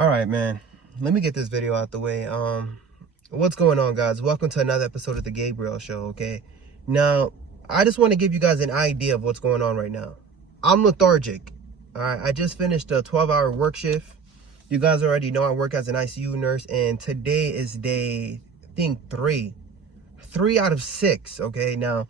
All right, man. Let me get this video out the way. What's going on, guys? Welcome to another episode of the Gabriel Show, okay? Now, I just want to give you guys an idea of what's going on right now. I'm lethargic, all right? I just finished a 12-hour work shift. You guys already know I work as an ICU nurse, and today is day, I think, 3 out of 6, okay? Now,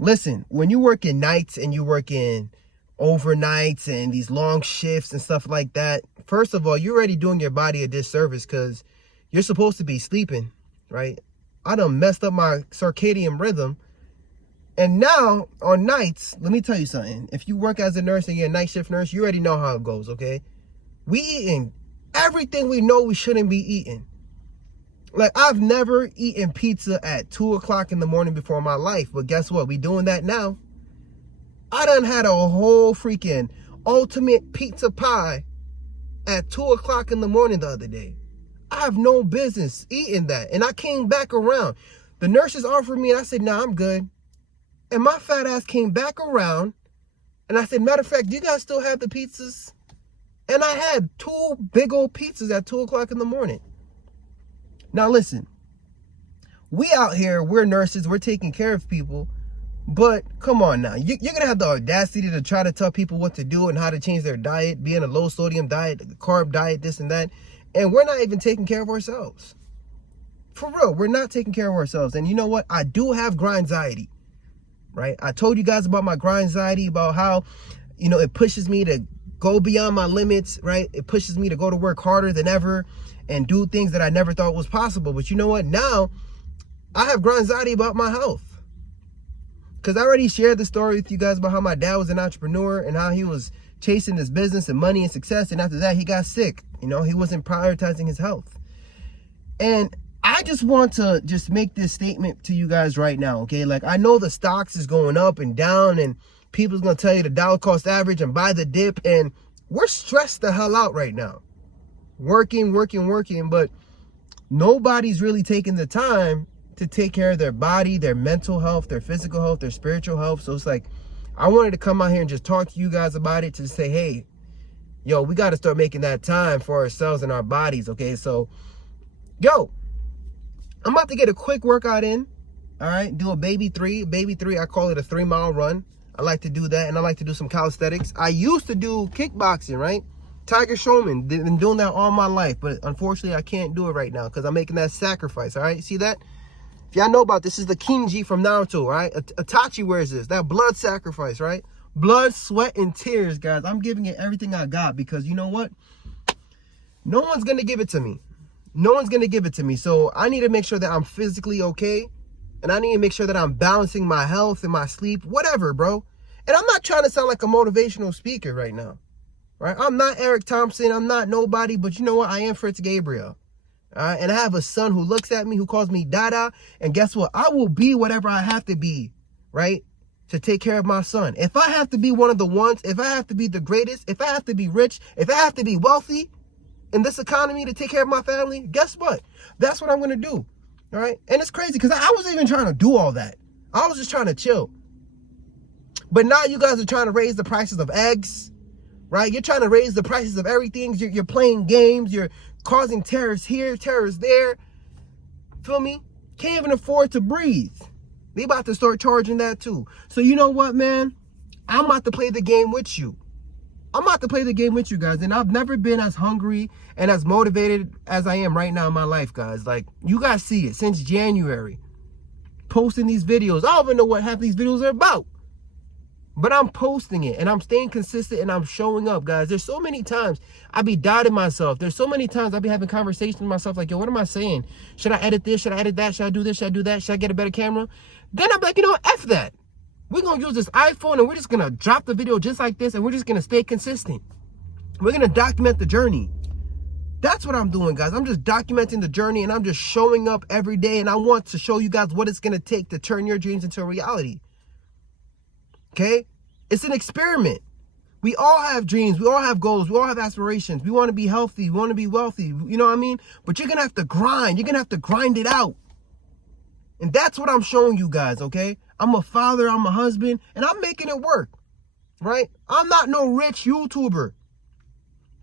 listen, when you work in nights and you work in overnights and these long shifts and stuff like that, first of all, you're already doing your body a disservice because you're supposed to be sleeping, right? I done messed up my circadian rhythm. And now on nights, let me tell you something. If you work as a nurse and you're a night shift nurse, you already know how it goes, okay? We eating everything we know we shouldn't be eating. Like, I've never eaten pizza at 2 o'clock in the morning before in my life, but guess what? We doing that now. I done had a whole freaking ultimate pizza pie at 2 o'clock in the morning the other day. I have no business eating that. And I came back around. The nurses offered me, and I said, nah, I'm good. And my fat ass came back around, and I said, matter of fact, do you guys still have the pizzas? And I had 2 big old pizzas at 2 o'clock in the morning. Now listen, we out here, we're nurses, we're taking care of people. But come on now, you're going to have the audacity to try to tell people what to do and how to change their diet, be in a low sodium diet, carb diet, this and that. And we're not even taking care of ourselves. For real, we're not taking care of ourselves. And you know what? I do have grindsiety, right? I told you guys about my grindsiety, about how, it pushes me to go beyond my limits, right? It pushes me to go to work harder than ever and do things that I never thought was possible. But you know what? Now I have grindsiety about my health. Because I already shared the story with you guys about how my dad was an entrepreneur and how he was chasing his business and money and success. And after that, he got sick. He wasn't prioritizing his health. And I just want to just make this statement to you guys right now, okay? Like, I know the stocks is going up and down and people's going to tell you the dollar cost average and buy the dip. And we're stressed the hell out right now. Working. But nobody's really taking the time to take care of their body, their mental health, their physical health, their spiritual health. So it's like, I wanted to come out here and just talk to you guys about it, to say, hey, yo, we got to start making that time for ourselves and our bodies, okay? So, yo, I'm about to get a quick workout in, all right? Do a baby three, I call it a 3-mile run. I like to do that, and I like to do some calisthenics. I used to do kickboxing, right? Tiger Showman, been doing that all my life, but unfortunately, I can't do it right now because I'm making that sacrifice, all right? See that? If y'all know about this is the Kinji from Naruto, right? Itachi wears this, that blood sacrifice, right? Blood, sweat, and tears, guys. I'm giving it everything I got because you know what? No one's going to give it to me. No one's going to give it to me. So I need to make sure that I'm physically okay. And I need to make sure that I'm balancing my health and my sleep, whatever, bro. And I'm not trying to sound like a motivational speaker right now, right? I'm not Eric Thompson. I'm not nobody, but you know what? I am Fritz Gabriel. And I have a son who looks at me, who calls me Dada. And guess what? I will be whatever I have to be, right? To take care of my son. If I have to be one of the ones, if I have to be the greatest, if I have to be rich, if I have to be wealthy in this economy to take care of my family, guess what? That's what I'm going to do. All right. And it's crazy because I wasn't even trying to do all that. I was just trying to chill. But now you guys are trying to raise the prices of eggs, right? You're trying to raise the prices of everything. You're playing games. You're causing terrorists here, terrorists there. Feel me? Can't even afford to breathe. They about to start charging that too. So you know what, man? I'm about to play the game with you. I'm about to play the game with you guys. And I've never been as hungry and as motivated as I am right now in my life, guys. Like, you guys see it since January. Posting these videos. I don't even know what half these videos are about. But I'm posting it and I'm staying consistent and I'm showing up, guys. There's so many times I be doubting myself. There's so many times I be having conversations with myself like, yo, what am I saying? Should I edit this? Should I edit that? Should I do this? Should I do that? Should I get a better camera? Then I'm like, F that. We're going to use this iPhone and we're just going to drop the video just like this and we're just going to stay consistent. We're going to document the journey. That's what I'm doing, guys. I'm just documenting the journey and I'm just showing up every day. And I want to show you guys what it's going to take to turn your dreams into a reality. Okay? It's an experiment. We all have dreams. We all have goals. We all have aspirations. We want to be healthy. We want to be wealthy. You know what I mean? But you're going to have to grind. You're going to have to grind it out. And that's what I'm showing you guys, okay? I'm a father. I'm a husband. And I'm making it work, right? I'm not no rich YouTuber.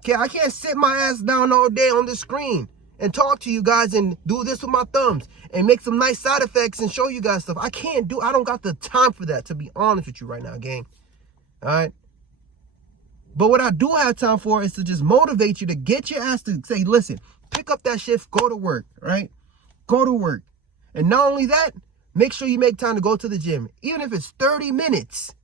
Okay, I can't sit my ass down all day on the screen and talk to you guys and do this with my thumbs and make some nice side effects and show you guys stuff. I don't got the time for that, to be honest with you right now, gang. All right? But what I do have time for is to just motivate you to get your ass to say, listen, pick up that shift, go to work, right? Go to work. And not only that, make sure you make time to go to the gym. Even if it's 30 minutes,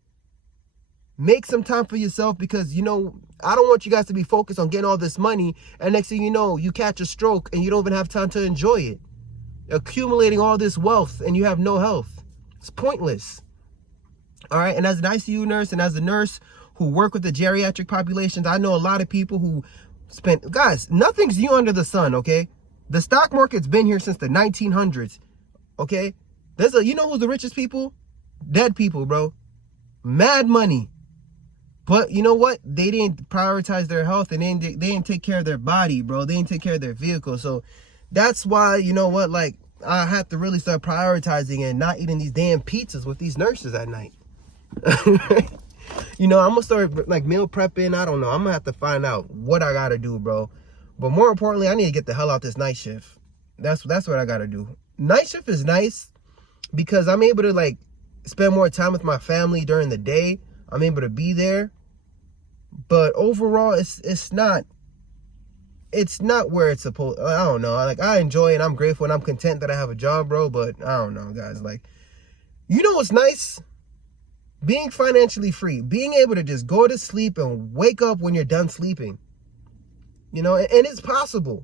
make some time for yourself, because, you know, I don't want you guys to be focused on getting all this money and next thing you know, you catch a stroke and you don't even have time to enjoy it. Accumulating all this wealth and you have no health. It's pointless. All right. And as an ICU nurse and as a nurse who work with the geriatric populations, I know a lot of people who spent, guys, nothing's new under the sun. Okay. The stock market's been here since the 1900s. Okay. You know who's the richest people? Dead people, bro. Mad money. But you know what? They didn't prioritize their health and they didn't take care of their body, bro. They didn't take care of their vehicle. So that's why, you know what, like, I have to really start prioritizing and not eating these damn pizzas with these nurses at night. You know, I'm gonna start like meal prepping. I don't know. I'm gonna have to find out what I gotta do, bro. But more importantly, I need to get the hell out this night shift. That's what I gotta do. Night shift is nice because I'm able to like spend more time with my family during the day. I'm able to be there. But overall, it's not where it's supposed. I don't know. Like, I enjoy it. I'm grateful and I'm content that I have a job, bro. But I don't know, guys. Like, you know what's nice? Being financially free. Being able to just go to sleep and wake up when you're done sleeping. You know, and it's possible.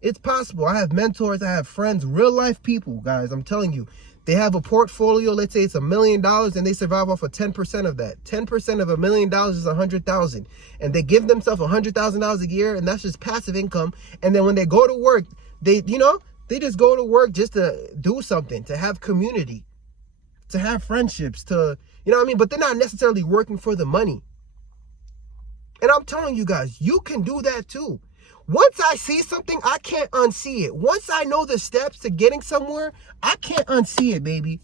It's possible. I have mentors. I have friends, real life people, guys. I'm telling you. They have a portfolio, let's say it's $1 million, and they survive off of 10% of that. 10% of $1 million is $100,000. And they give themselves $100,000 a year, and that's just passive income. And then when they go to work, they just go to work just to do something, to have community, to have friendships, to, you know what I mean? But they're not necessarily working for the money. And I'm telling you guys, you can do that too. Once I see something, I can't unsee it. Once I know the steps to getting somewhere, I can't unsee it, baby.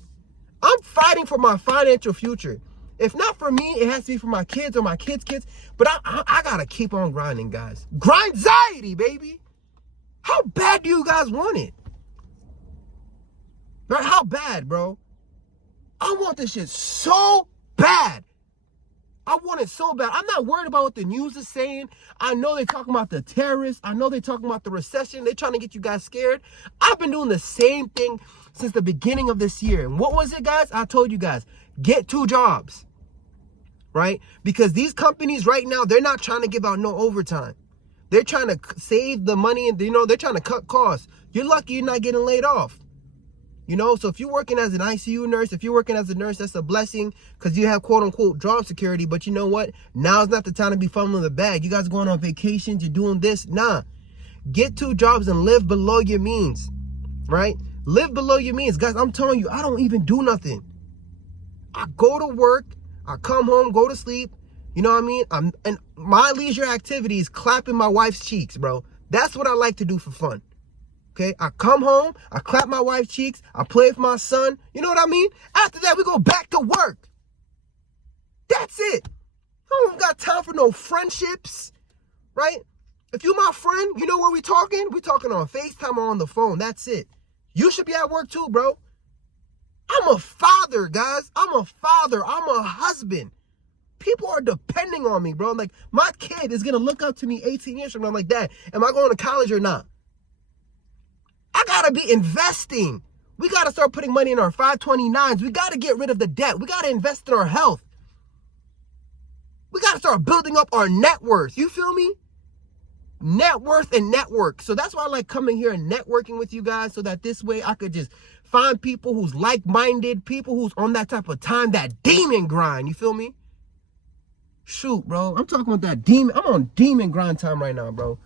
I'm fighting for my financial future. If not for me, it has to be for my kids or my kids' kids. But I gotta keep on grinding, guys. Grindziety, baby. How bad do you guys want it? Right? How bad, bro? I want this shit so bad. I want it so bad. I'm not worried about what the news is saying. I know they're talking about the terrorists. I know they're talking about the recession. They're trying to get you guys scared. I've been doing the same thing since the beginning of this year. And what was it, guys? I told you guys, get 2 jobs, right? Because these companies right now, they're not trying to give out no overtime. They're trying to save the money and, you know, they're trying to cut costs. You're lucky you're not getting laid off. You know, so if you're working as an ICU nurse, if you're working as a nurse, that's a blessing because you have quote unquote job security. But you know what? Now's not the time to be fumbling the bag. You guys going on vacations, you're doing this. Nah, get 2 jobs and live below your means, right? Live below your means. Guys, I'm telling you, I don't even do nothing. I go to work, I come home, go to sleep. You know what I mean? And my leisure activity is clapping my wife's cheeks, bro. That's what I like to do for fun. Okay, I come home, I clap my wife's cheeks, I play with my son. You know what I mean? After that, we go back to work. That's it. I don't got time for no friendships, right? If you my friend, you know where we talking? We talking on FaceTime or on the phone. That's it. You should be at work too, bro. I'm a father, guys. I'm a father. I'm a husband. People are depending on me, bro. Like, my kid is going to look up to me 18 years from now. I'm like, Dad, am I going to college or not? I gotta be investing. We gotta start putting money in our 529s. We gotta get rid of the debt. We gotta invest in our health. We gotta start building up our net worth. You feel me? Net worth and network. So that's why I like coming here and networking with you guys, so that this way I could just find people who's like-minded, people who's on that type of time, that demon grind. You feel me? Shoot, bro. I'm talking about that demon. I'm on demon grind time right now, bro.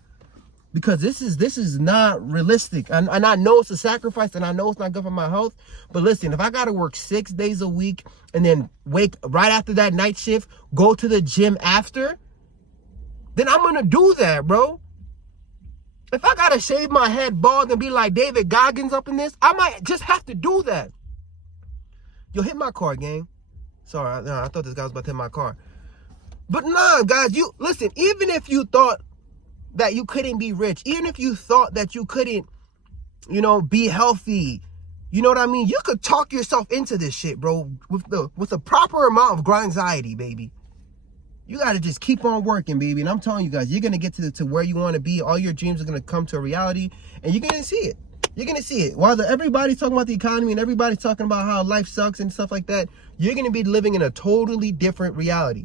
Because this is not realistic. And I know it's a sacrifice and I know it's not good for my health. But listen, if I got to work 6 days a week and then wake right after that night shift, go to the gym after, then I'm going to do that, bro. If I got to shave my head bald and be like David Goggins up in this, I might just have to do that. Yo, hit my car, gang. Sorry, I thought this guy was about to hit my car. But nah, guys, you listen, even if you thought that you couldn't be rich, even if you thought that you couldn't, you know, be healthy, you know what I mean? You could talk yourself into this shit, bro, with the proper amount of anxiety, baby. You got to just keep on working, baby. And I'm telling you guys, you're going to get to where you want to be. All your dreams are going to come to a reality, and you're going to see it. You're going to see it. While everybody's talking about the economy and everybody's talking about how life sucks and stuff like that, you're going to be living in a totally different reality.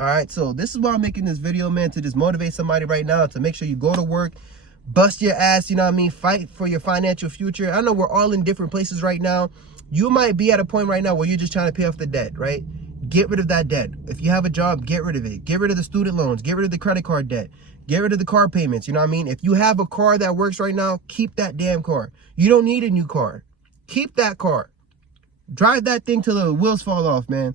All right, so this is why I'm making this video, man, to just motivate somebody right now to make sure you go to work, bust your ass, you know what I mean? Fight for your financial future. I know we're all in different places right now. You might be at a point right now where you're just trying to pay off the debt, right? Get rid of that debt. If you have a job, get rid of it. Get rid of the student loans. Get rid of the credit card debt. Get rid of the car payments. You know what I mean? If you have a car that works right now, keep that damn car. You don't need a new car. Keep that car. Drive that thing till the wheels fall off, man.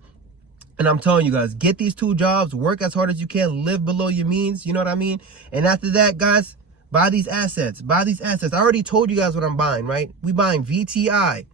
And I'm telling you guys, get these 2 jobs, work as hard as you can, live below your means, you know what I mean? And after that, guys, buy these assets. Buy these assets. I already told you guys what I'm buying, right? We buying VTI.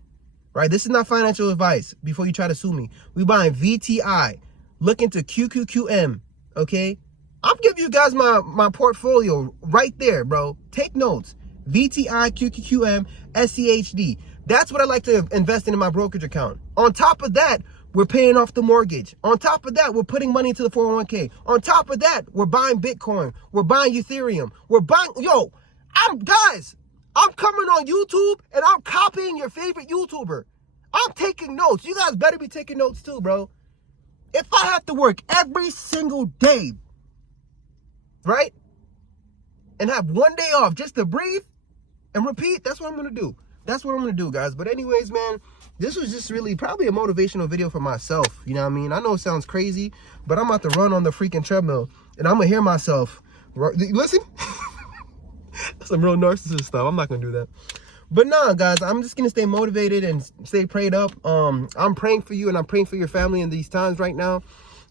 Right? This is not financial advice before you try to sue me. We buying VTI. Look into QQQM. Okay? I'm giving you guys my portfolio right there, bro. Take notes. VTI, QQQM, SCHD. That's what I like to invest in my brokerage account. On top of that, we're paying off the mortgage. On top of that, we're putting money into the 401k. On top of that, we're buying Bitcoin. We're buying Ethereum. We're buying, guys, I'm coming on YouTube and I'm copying your favorite YouTuber. I'm taking notes. You guys better be taking notes too, bro. If I have to work every single day, right, and have one day off just to breathe and repeat, that's what I'm going to do. That's what I'm going to do, guys. But anyways, man, this was just really probably a motivational video for myself. You know what I mean? I know it sounds crazy, but I'm about to run on the freaking treadmill and I'm going to hear myself. Listen. That's some real narcissist stuff. I'm not going to do that. But nah, guys, I'm just going to stay motivated and stay prayed up. I'm praying for you and I'm praying for your family in these times right now.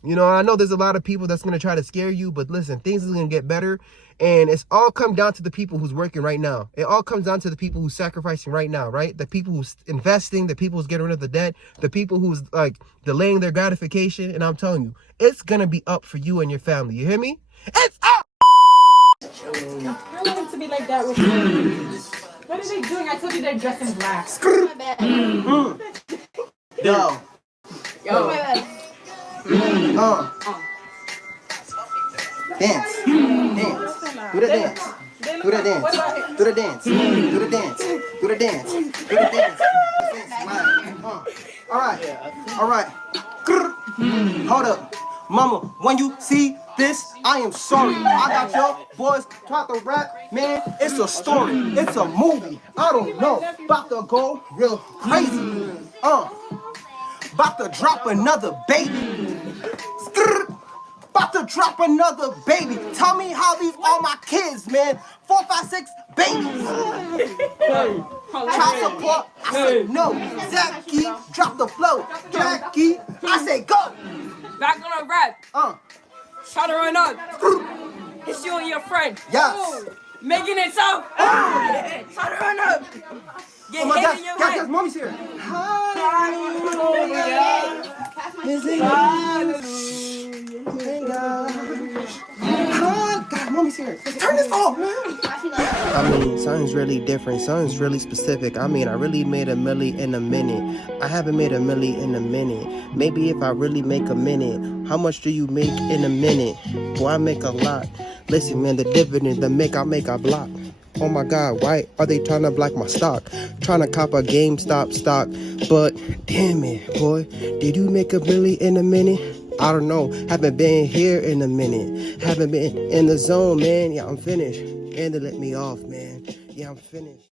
You know, I know there's a lot of people that's going to try to scare you, but listen, things are going to get better. And it's all come down to the people who's working right now. It all comes down to the people who's sacrificing right now, right? The people who's investing, the people who's getting rid of the debt, the people who's like delaying their gratification. And I'm telling you, it's going to be up for you and your family. You hear me? It's up! I want it to be like that with you. What are they doing? I told you they're dressed in black. Yo. Dance. Dance. Do the dance. Do the dance. Do the dance. Do the dance. Do the dance. Do the dance. All right. All right. Hold up. Mama, when you see this, I am sorry. I got your boys trying to rap. Man, it's a story. It's a movie. I don't know. About to go real crazy. About to drop another baby. About to drop another baby. Tell me how these are my kids, man. 4, 5, 6 babies. Child support. I said no. Zachy, drop the flow. Jackie, I said go. Back on a rap. Shout her up. It's you and your friend. Yes. Making it so. Shout her up. Get Oh my hit God, in your guys, head. mommy's here. God, mommy's here. Turn this off, man. I mean, something's really different. Something's really specific. I mean, I really made $1 million in a minute. I haven't made $1 million in a minute. Maybe if I really make a minute. How much do you make in a minute? Well, I make a lot. Listen, man, the dividend, I make a block. Oh my God, why are they trying to block my stock? Trying to cop a GameStop stock. But damn it, boy, did you make $1 million in a minute? I don't know. Haven't been here in a minute. Haven't been in the zone, man. Yeah, I'm finished. And they let me off, man. Yeah, I'm finished.